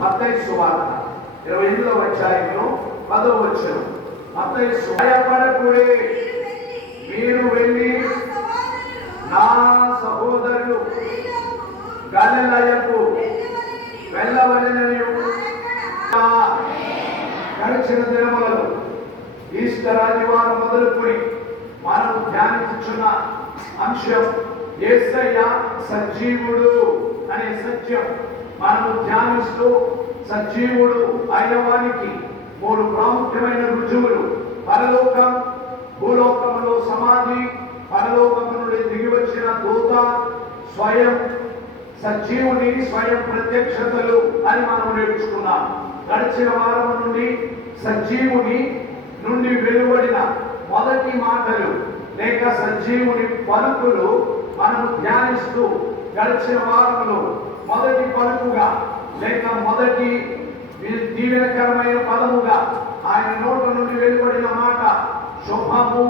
మత్తయి సువార్త 28వ అధ్యాయంలో 10వ వచనం. మత్తయి భయపడకుడి, మీరు వెళ్ళి నా సహోదరులు గలిలయకు వెళ్ళవలెనని. గడిచిన దినములలో ఈస్టర్ ఆదివారం మొదలుకొని మనం ధ్యానించుచున్న అంశం యేసయ్య సజీవుడు అనే సత్యం. మనము ధ్యానిస్తూ సజీవుడు అయినవానికి 3 ప్రాముఖ్యమైన రుజువులు: పరలోకం, భూలోకములో సమాధి, పరలోకము నుండి దిగి వచ్చిన దూత, స్వయం సజీవుని స్వయం ప్రత్యక్షతలు అని మనం నేర్చుకున్నాం. గడిచిన వారం నుండి సజీవుని నుండి వెలువడిన మొదటి మాటలు లేక సజీవుని పలుకులు మనము ధ్యానిస్తూ గడిచిన వారంలో మొదటి పలుకుగా లేక మొదటి దీవెనకరమైన పదముగా ఆయన నోట నుండి వెలువడిన మాట శుభము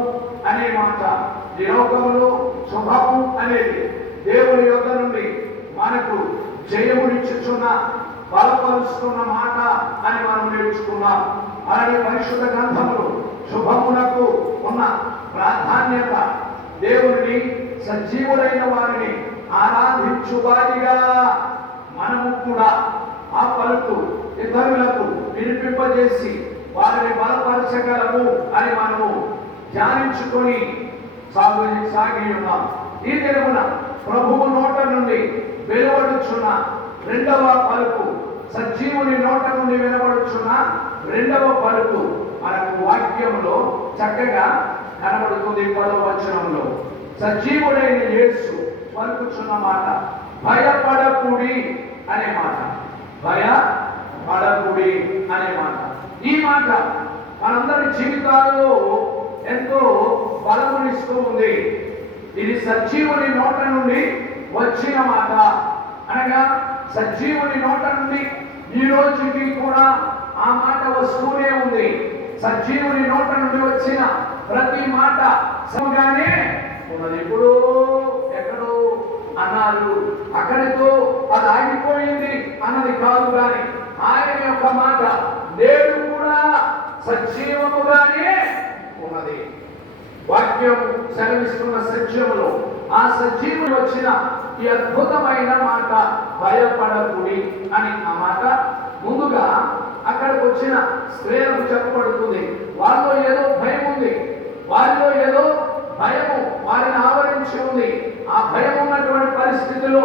అనే మాట. ఈ లోకంలో శుభము అనేది దేవుని యొద్ద నుండి మనకు జయమునిచ్చుచున్న బలపరుస్తున్న మాట అని మనం నేర్చుకున్నాం. అలాగే పరిశుద్ధ గ్రంథములు శుభమునకు ఉన్న ప్రాధాన్యత, దేవుని సజీవుడైన వారిని ఆరాధించు వారిగా మనము కూడా ఆ పలుకు ఇతరులకు వినిపింపజేసి వారిని బలపరచగలము అని మనము ధ్యానించుకొని సాగి ఉన్నాం. ఈ దినమున ప్రభువు నోట నుండి వెలువడుచున్న రెండవ పలుకు, సజీవుని నోట నుండి వినబడుచున్న రెండవ పలుకు మనకు వాక్యంలో చక్కగా కనబడుతుంది. 10వ వచనంలో సజీవుడైన యేసు పలుకుచున్న మాట భయపడకుడి అనే మాట. భయపడకుడి అనే మాట. ఈ మాట మనందరి జీవితాల్లో ఎంతో బలమునిస్తూ ఉంది. ఇది సజీవుని నోట నుండి వచ్చిన మాట. అనగా సజీవుని నోట నుండి ఈ రోజుకి కూడా ఆ మాట వస్తూనే ఉంది. సజీవుని నోట నుండి వచ్చిన ప్రతి మాట సముగానే ఉన్నది. ఇప్పుడు ఎక్కడో అన్నారు, అక్కడితో అది ఆగిపోయింది అన్నది కాదు, కానీ ఆయన యొక్క మాట నేడు కూడా సజీవముగానే ఉన్నది. వాక్యం సెలవిస్తున్న సత్యములో ఆ సజీవుడు వచ్చిన ఈ అద్భుతమైన మాట భయపడకుడి అని. ఆ మాట ముందుగా అక్కడికి వచ్చిన స్త్రీలకు చెప్పబడుతుంది. వారిలో ఏదో భయం ఉంది, వారిలో ఏదో భయము వారిని ఆవరించి ఉంది. ఆ భయం ఉన్నటువంటి పరిస్థితిలో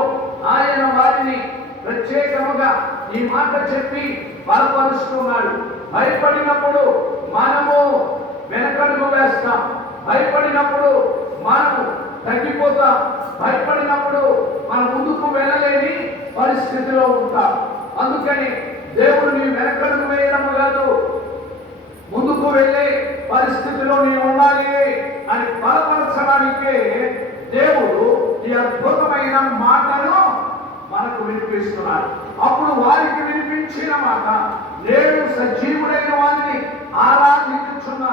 ఆయన వారిని ప్రత్యేకముగా ఈ మాట చెప్పి బలపరుస్తున్నాడు. భయపడినప్పుడు మనము వెనకడుగు వేస్తాం, భయపడినప్పుడు మనము తగ్గిపోతాం, భయపడినప్పుడు మనం ముందుకు వెళ్ళలేని పరిస్థితిలో ఉంటాం. అందుకని దేవుడు నీ వెనకడుగు వేయడము కాదు, ముందుకు వెళ్ళే పరిస్థితిలో నీవు ఉండాలి అని బలపరచడానికే దేవుడు ఈ అద్భుతమైన మాటను మనకు వినిపిస్తున్నాడు. అప్పుడు వారికి వినిపించిన మాట నేడు సజీవుడైన వారిని ఆరాధించుచున్న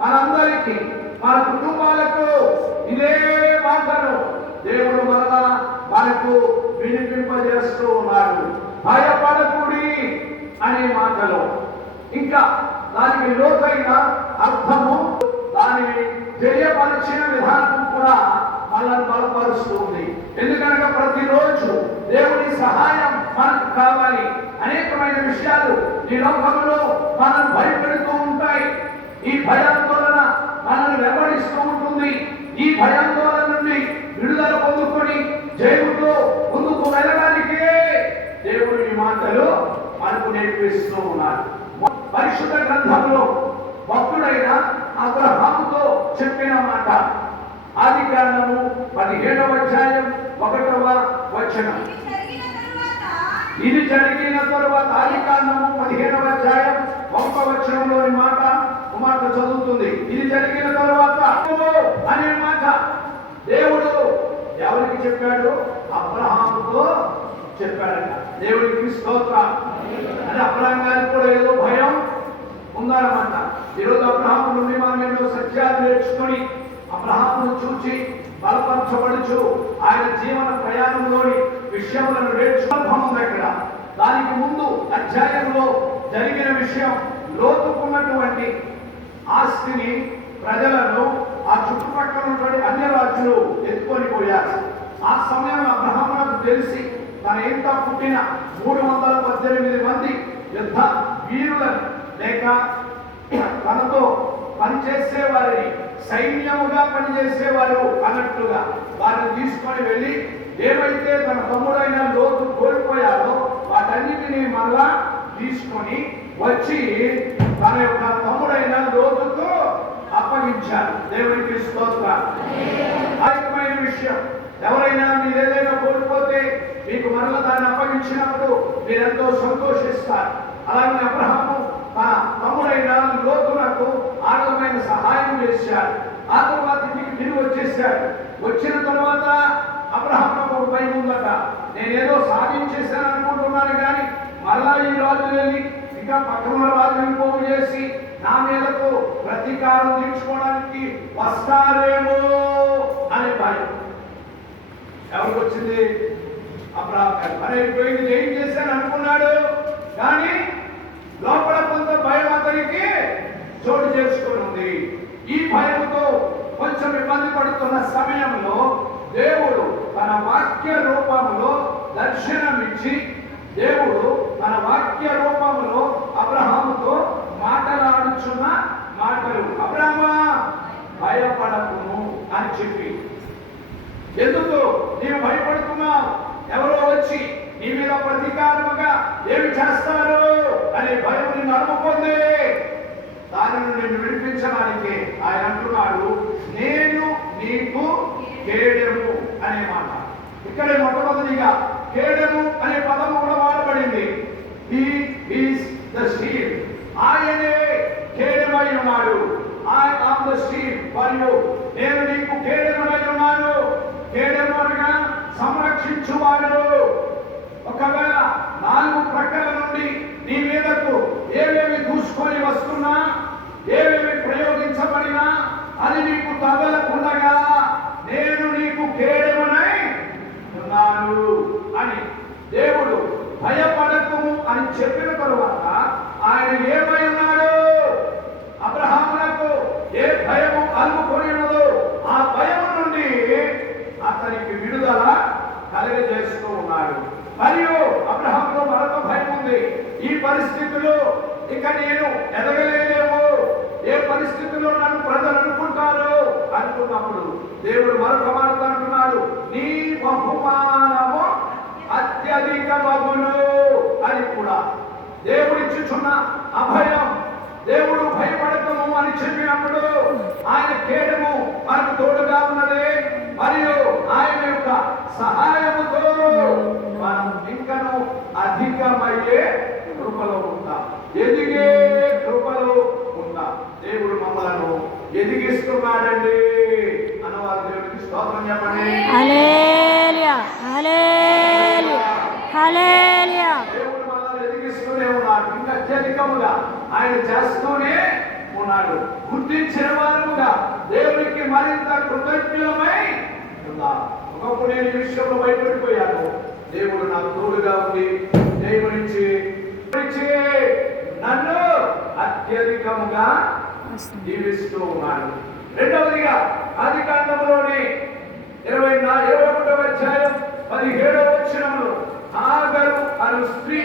మనందరికీ, మన కుటుంబాలకు ఇదే మాటను దేవుడు మనకు వినిపింపజేస్తూ ఉన్నాడు. భయపడకుడి అనే మాటలో ఇంకా దానికి లోతైన అర్థము, దానిని తెలియపరిచిన విధానం కూడా మనల్ని బలపరుస్తుంది. ఎందుకనగా ప్రతిరోజు దేవుని సహాయం మనకు కావాలి. అనేకమైన విషయాలు ఈ లోకంలో మనం భయపెడుతూ ఉంటాయి. ఈ భయాందోళన మనల్ని వెంబడిస్తూ ఉంటుంది. ఈ భయాందోళన నుండి విడుదల పొందుకొని జయముతో ముందుకు వెళ్ళడానికే దేవుడు ఈ మాటలు మనకు నేర్పిస్తూ ఉన్నారు. పరిశుద్ధ గ్రంథంలో భక్తుడైన అబ్రహాముతో చెప్పిన మాట ఆదికాండము 17వ అధ్యాయం 1వ వచనం. ఇది జరిగిన తరువాత ఆదికాండము 15వ అధ్యాయం 1వ వచనంలోని మాట కుమార్తె చదువుతుంది. ఇది జరిగిన తరువాత అనే మాట దేవుడు ఎవరికి చెప్పాడు? అబ్రహాముతో చెప్పాడట. దేవుడికి స్తోత్రం. అంటే అబ్రహాం గారికి కూడా ఏదో భయం ఉందన్నమాట. ఈరోజు అబ్రహాము నుండి మనం ఎన్నో సత్యాలు నేర్చుకొని అబ్రహామును చూచి బలపరచబడుచు ఆయన జీవన ప్రయాణంలోని విషయములను నేర్చుకోవడం దగ్గర దానికి ముందు అధ్యాయంలో జరిగిన విషయం, లోతుకున్నటువంటి ఆస్తిని, ప్రజలను ఆ చుట్టుపక్కల ఉన్నటువంటి అన్య రాజులు ఎత్తుకొని పోయారు. ఆ సమయంలో అబ్రహామునకు తెలిసి తన ఇంట పుట్టిన 318 మంది యుద్ధ వీరులను లేక తనతో పనిచేసే వారిని, సైన్యముగా పనిచేసేవారు అన్నట్లుగా వారిని తీసుకొని వెళ్ళి ఏవైతే తన తమ్ముడైన లోతు కోల్పోయారో వాటన్నిటినీ మరలా తీసుకొని వచ్చి తన యొక్క తమ్ముడైన లోతుతో అప్పగించారు. దేవునికి స్తోత్రం. ఆత్మీయమైన విషయం, ఎవరైనా మీరు ఏదైనా కోల్పోతే మీకు మరలా దాన్ని అప్పగించినప్పుడు మీరెంతో సంతోషిస్తారు. అలాగే అబ్రహాము తన తమ్ముడైన లోతునకు ఆర్థమైన సహాయం చేశాడు. ఆ తర్వాత ఇంటికి తిరిగి వచ్చేసాడు. వచ్చిన తర్వాత అబ్రహాము ఒక భయం ఉందట, నేనేదో సాధించేశాను అనుకుంటున్నాను కానీ మరలా ఈ రాజు వెళ్ళి ఇంకా పక్కన రాజుని పోగు చేసి నా మీదకు ప్రతీకారం తీర్చుకోవడానికి వస్తారేమో అనే భయం ఎవరికి వచ్చింది? అబ్రహాము మరి పోయింది ఏం చేశాను అనుకున్నాడు కానీ లోపల కొంత భయం అతనికి చోటు చేసుకుని ఉంది. ఈ భయంతో కొంచెం ఇబ్బంది పడుతున్న సమయంలో దేవుడు తన వాక్య రూపంలో దర్శనమిచ్చి, దేవుడు తన వాక్య రూపంలో అబ్రహాముతో మాట్లాడుచున్న మాటలు, అబ్రహామా భయపడకును అని చెప్పి, ఎందుకు నీవు భయపడుతున్నావు? ఎవరో వచ్చి నీ మీద ప్రతీకారముగా ఏమి చేస్తారు అనే భయం నిన్ను అలుముకుంది. దాని నుండి నిన్ను విడిపించడానికి ఆయన అంటున్నాడు, నేను నీకు కేడెము అనే మాట. ఇక్కడ మొట్టమొదటిగా కేడెము అనే పదము కూడా వాడబడింది. హి ఈస్ ద షీల్డ్, ఆయనే కేడెమై ఉన్నాడు. I am the shield for you, నేను నీకు కేడెమై ఉన్నాను. కేడెము అనగా సంరక్షించువాడు. ఒకవేళ 4 ప్రక్కల నుండి నీ మీదకు ఏవేవి దూసుకొని వస్తున్నా, ఏవేవి ప్రయోగించబడినా అది నీకు తగలకుండగా నేను నీకు కేడెమునై ఉన్నాను అని దేవుడు భయపడకుము అని చెప్పిన తరువాత ఆయన ఏమై ఉన్నాడు? అబ్రహామునకు ఏ భయము అలుముకొని ఉన్నదో ఆ భయము నుండి అతనికి విడుదల కలుగజేస్తూ ఉన్నాడు. మరియు అబ్రహాములో మరొక భయం ఉంది. ఈ పరిస్థితిలో ఇక నేను ఎదగలేనేమో, ఏ పరిస్థితిలో నన్ను ప్రజలు అనుకుంటారు అనుకున్నప్పుడు దేవుడు మరొక మాట అంటున్నాడు, నీ బహుమానము అత్యధికమగును అని కూడా దేవుడిచ్చుచున్న అభయం. దేవుడు భయపడకము అని చెప్పినప్పుడు ఆయన కేడము మనకు తోడుగా ఉన్నది. మరియు ఆయన యొక్క సహాయముతో మనం ఇంకను అధికమయ్యే కృపలో ఉంటాం, ఎదిగే కృపలో ఉంటాం. దేవుడు మమ్మలను ఎదిగిస్తున్నాడండి అన్నవారు దేవుడికి స్తోత్రం చెప్పండి. హల్లెలూయా, హల్లెలూయా, హల్లెలూయా. దేవుడు మనల్ని ఎదిగిస్తూనే ఉన్నాడు, ఇంకా అత్యధికముగా ఆయన చేస్తూనే ఉన్నాడు. గుర్తించిన వారముగా దేవునికి మరింత కృతజ్ఞులమై ఉన్నాం. ఒకప్పుడు నేను ఈ విషయంలో భయపడిపోయాను. దేవుడు నాకు తోడుగా ఉంది. దేవుడిచ్చి నన్ను అత్యధికముగా జీవిస్తూ ఉన్నాడు. రెండవదిగా ఆదికాండంలోని 21వ అధ్యాయం 17వ వచనంలో ఆగరు అను స్త్రీ